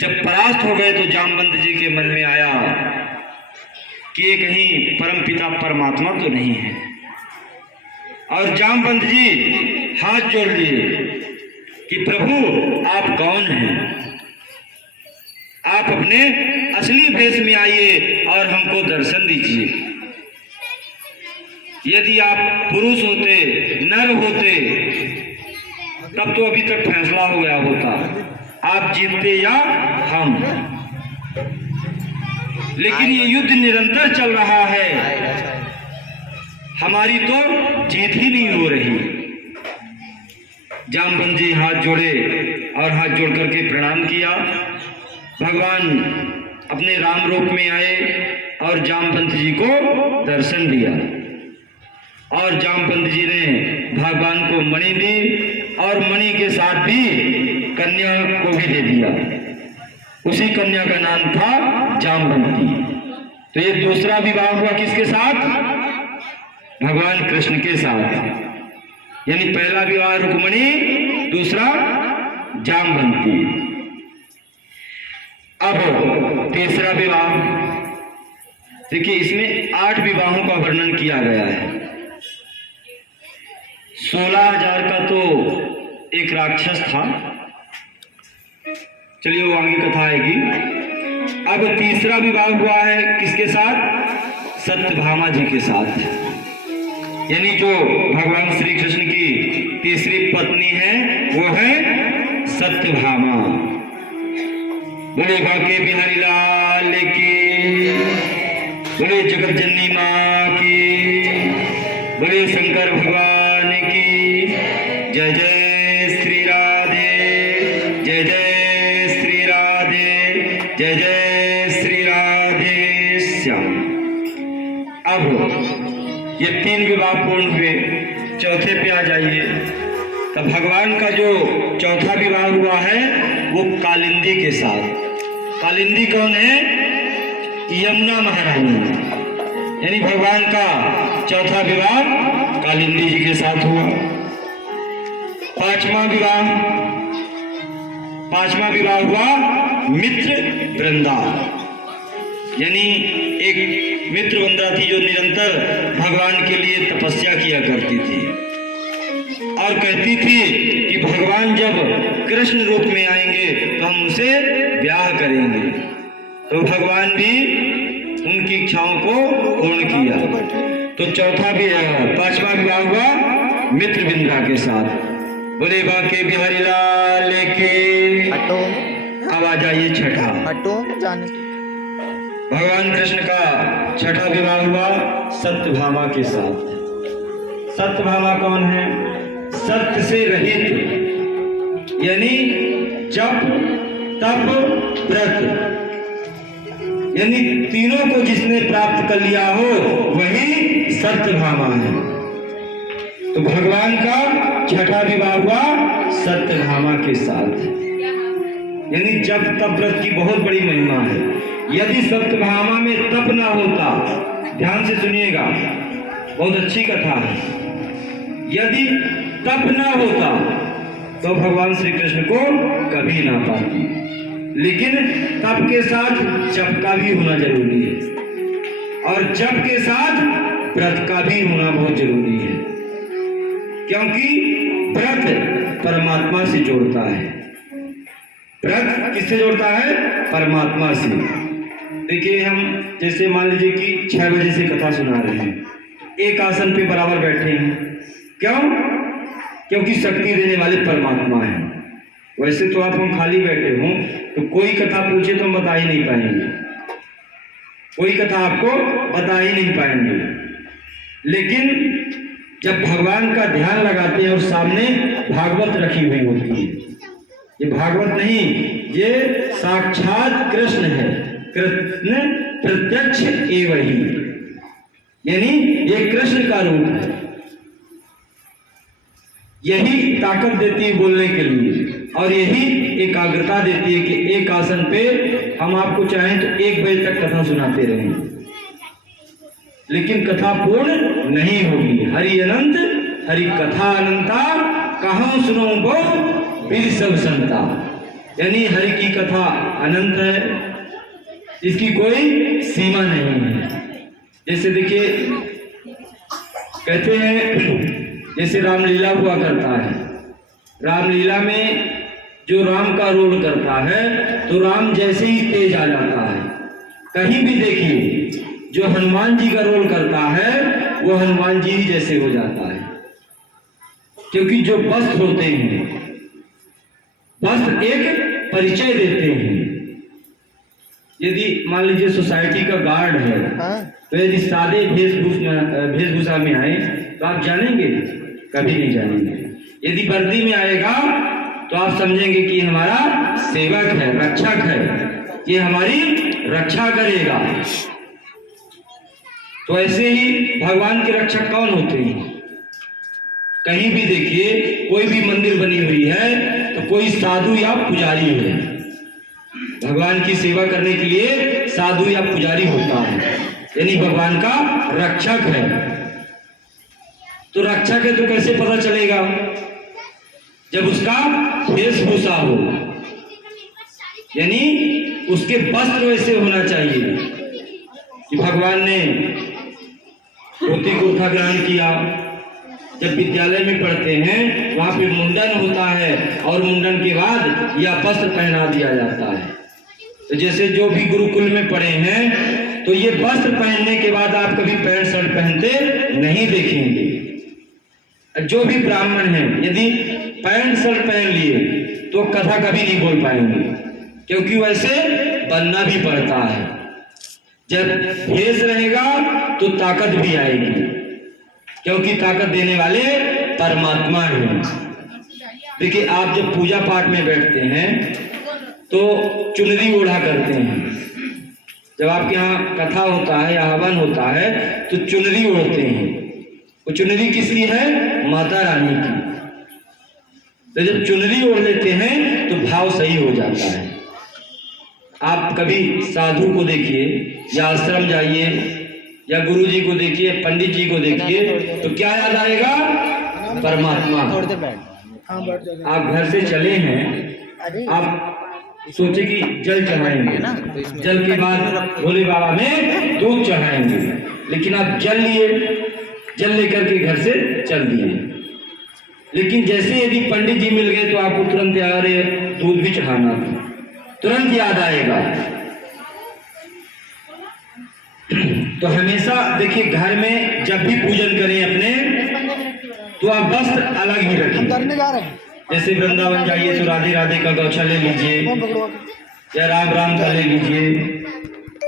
जब परास्त हो गए तो जामवंत जी के मन में आया कि ये कहीं परमपिता परमात्मा तो नहीं है। और जामवंत जी हाथ जोड़ लिए कि प्रभु आप कौन हैं, आप अपने असली भेष में आइए और हमको दर्शन दीजिए। यदि आप पुरुष होते, नर होते, तब तो अभी तक फैसला हो गया होता, आप जीतते या हम। लेकिन ये युद्ध निरंतर चल रहा है, हमारी तो जीत ही नहीं हो रही। जामवंत जी हाथ जोड़े और हाथ जोड़ करके प्रणाम किया। भगवान अपने राम रूप में आए और जामवंत जी को दर्शन दिया। और जामवंत जी ने भगवान को मणि दी और मणि के साथ भी कन्या को भी दे दिया। उसी कन्या का नाम था जामवंती। तो ये दूसरा विवाह हुआ किसके साथ? भगवान कृष्ण के साथ। यानी पहला विवाह रुक्मिणी, दूसरा जामवंती। अब तीसरा विवाह देखिए, इसमें 8 विवाहों का वर्णन किया गया है। 16,000 का तो एक राक्षस था, चलिए वो आगे कथा आएगी। अब तीसरा विवाह हुआ है किसके साथ? सत्यभामा जी के साथ। यानी जो भगवान श्री कृष्ण की तीसरी पत्नी है वो है सत्यभामा। बोले बाके बिहारी लाल की, बोले जगत जननी माँ की, बोले शंकर भगवान की जय। जय श्री राधे, जय जय श्री राधे, जय जय श्री राधे श्याम। अब ये 3 विवाह पूर्ण हुए, चौथे पे आ जाइए। तब भगवान का जो चौथा विवाह हुआ है वो कालिंदी के साथ। कालिंदी कौन है? यमुना महारानी। यानी भगवान का चौथा विवाह कालिंदी जी के साथ हुआ। पांचवा विवाह हुआ मित्र वृंदा। यानी एक मित्र वृंदा थी जो निरंतर भगवान के लिए तपस्या किया करती थी और कहती थी कि भगवान जब कृष्ण रूप में आएंगे तो हम उनसे ब्याह करेंगे। तो भगवान भी उनकी इच्छाओं को पूर्ण किया। तो पांचवा विवाह हुआ मित्र वृंदा के साथ। बोले बाके बिहारी लाल के। अब आ जाइए छठा। भगवान कृष्ण का छठा विवाह हुआ सत्यभामा के साथ। सत्यभामा कौन है? सत्य से रहित, यानी जप तप व्रत, यानी तीनों को जिसने प्राप्त कर लिया हो वही सत्यभामा है। तो भगवान का छठा विवाह हुआ सत्यभामा के साथ। यानी जप तप व्रत की बहुत बड़ी महिमा है। यदि सत्यभामा में तप ना होता, ध्यान से सुनिएगा, बहुत अच्छी कथा है। यदि तप ना होता तो भगवान श्री कृष्ण को कभी ना पाती। लेकिन तप के साथ जप का भी होना जरूरी है और जप के साथ व्रत का भी होना बहुत जरूरी है, क्योंकि व्रत परमात्मा से जोड़ता है। व्रत किससे जोड़ता है? परमात्मा से। देखिए, हम जैसे मान लीजिए कि 6 बजे से कथा सुना रहे हैं, एक आसन पे बराबर बैठे हैं। क्यों? क्योंकि शक्ति देने वाले परमात्मा है। वैसे तो आप हम खाली बैठे हों तो कोई कथा पूछे तो हम बता ही नहीं पाएंगे, कोई कथा आपको बता ही नहीं पाएंगे। लेकिन जब भगवान का ध्यान लगाते हैं और सामने भागवत रखी हुई होती है, ये भागवत नहीं, ये साक्षात कृष्ण है। कृष्ण प्रत्यक्ष एवं ही, यानी ये कृष्ण का रूप है। यही ताकत देती है बोलने के लिए और यही एकाग्रता देती है कि एक आसन पे हम आपको चाहें तो 1 बजे तक कथा सुनाते रहें, लेकिन कथा पूर्ण नहीं होगी। हरि अनंत हरि कथा अनंता, कहां सुनो गो बिन सब संता। यानी हरि की कथा अनंत है, इसकी कोई सीमा नहीं है। जैसे देखिए कहते हैं जैसे रामलीला हुआ करता है, रामलीला में जो राम का रोल करता है तो राम जैसे ही तेज आ जाता है। कहीं भी देखिए जो हनुमान जी का रोल करता है वो हनुमान जी ही जैसे हो जाता है, क्योंकि जो वस्त्र होते हैं, वस्त्र एक परिचय देते हैं। यदि मान लीजिए सोसाइटी का गार्ड है तो यदि सादे वेशभूषा में आए तो आप जानेंगे? कभी नहीं जानेंगे। यदि वर्दी में आएगा तो आप समझेंगे कि हमारा सेवक है, रक्षक है, ये हमारी रक्षा करेगा। तो ऐसे ही भगवान के रक्षक कौन होते हैं? कहीं भी देखिए कोई भी मंदिर बनी हुई है तो कोई साधु या पुजारी है। भगवान की सेवा करने के लिए साधु या पुजारी होता है, यानी भगवान का रक्षक है। तो रक्षक है तो कैसे पता चलेगा? जब उसका वेशभूषा हो, यानी उसके वस्त्र वैसे होना चाहिए कि भगवान ने धोती कुर्ता ग्रहण किया। जब विद्यालय में पढ़ते हैं वहां पे मुंडन होता है और मुंडन के बाद यह वस्त्र पहना दिया जाता है। तो जैसे जो भी गुरुकुल में पढ़े हैं तो ये वस्त्र पहनने के बाद आप कभी पैंट शर्ट पहनते नहीं देखेंगे। जो भी ब्राह्मण हैं यदि पैंट शर्ट पहन लिए तो कथा कभी नहीं बोल पाएंगे, क्योंकि वैसे बनना भी पड़ता है। जब भेष रहेगा तो ताकत भी आएगी, क्योंकि ताकत देने वाले परमात्मा हैं। देखिए आप जब पूजा पाठ में बैठते हैं तो चुनरी ओढ़ा करते हैं। जब आपके यहाँ कथा होता है या हवन होता है तो चुनरी ओढ़ते हैं। वो चुनरी किस लिए है? माता रानी की। तो जब चुनरी ओढ़ लेते हैं तो भाव सही हो जाता है। आप कभी साधु को देखिए या आश्रम जाइए या गुरु जी को देखिए, पंडित जी को देखिए, तो क्या याद आएगा? परमात्मा। आप घर से चले हैं, आप सोचे कि जल चढ़ाएंगे, जल के बाद भोले बाबा में दूध चढ़ाएंगे, लेकिन आप जल लिए, जल लेकर के घर से चल दिए। लेकिन जैसे यदि पंडित जी मिल गए तो आपको तुरंत याद आ रहे दूध भी चढ़ाना था, तुरंत याद आएगा। तो हमेशा देखिए घर में जब भी पूजन करें अपने तो आप वस्त्र अलग ही रखें। जैसे वृंदावन जाइए तो राधे राधे का गौछा ले लीजिए या राम राम का ले लीजिए,